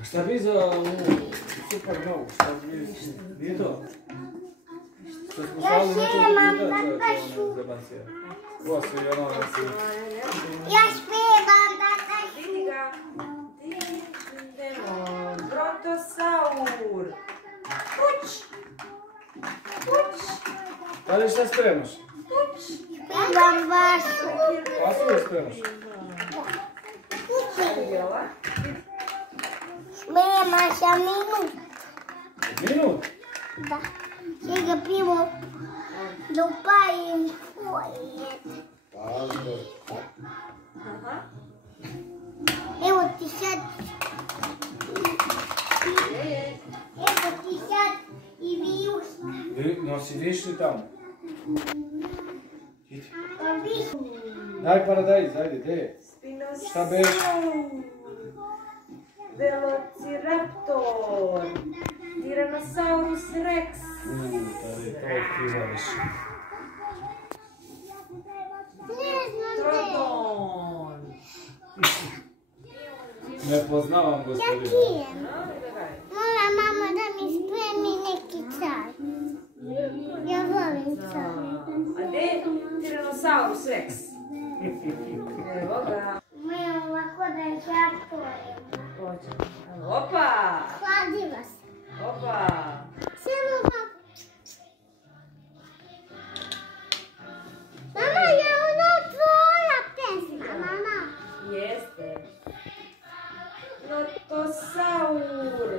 A šta bi za ovu super novu? Šta bi... Nije to? Što smo stali nekoliko puta zebancija. Ovo su i ono nasi... Ja špevam da Vidi ga. Idemo. Brontosaur. Kuć. Kuć. Ali šta spremaš? Kuć. špevam vašu. Pasu li spremaš? Vidjela? Špevam sa minut. Minut? Da. Сега пиво да упаjem своje. Tako. Aha. Evo ti sad. Je. Evo ti sad i virus. Nosi višli tamo. Idi. Pa viš. Daj paradajz, ajde, gdje je? Šta beš? Velociraptor. Tyrannosaurus rex. Tada je to otkrivaš. Ne znam Trogon. Ne poznavam ja gospodina. pijem. Daj. Mora mama da mi spremi neki čaj. Ja volim čaj. A gdje je Tyrannosaurus rex? Evo ga. Moja ovako da ja pojem. Hoće. Opa! Hladiva se. Opa! Samo ovako. Mama, je ono tvoja pesma, mama. Jeste. Notosaur.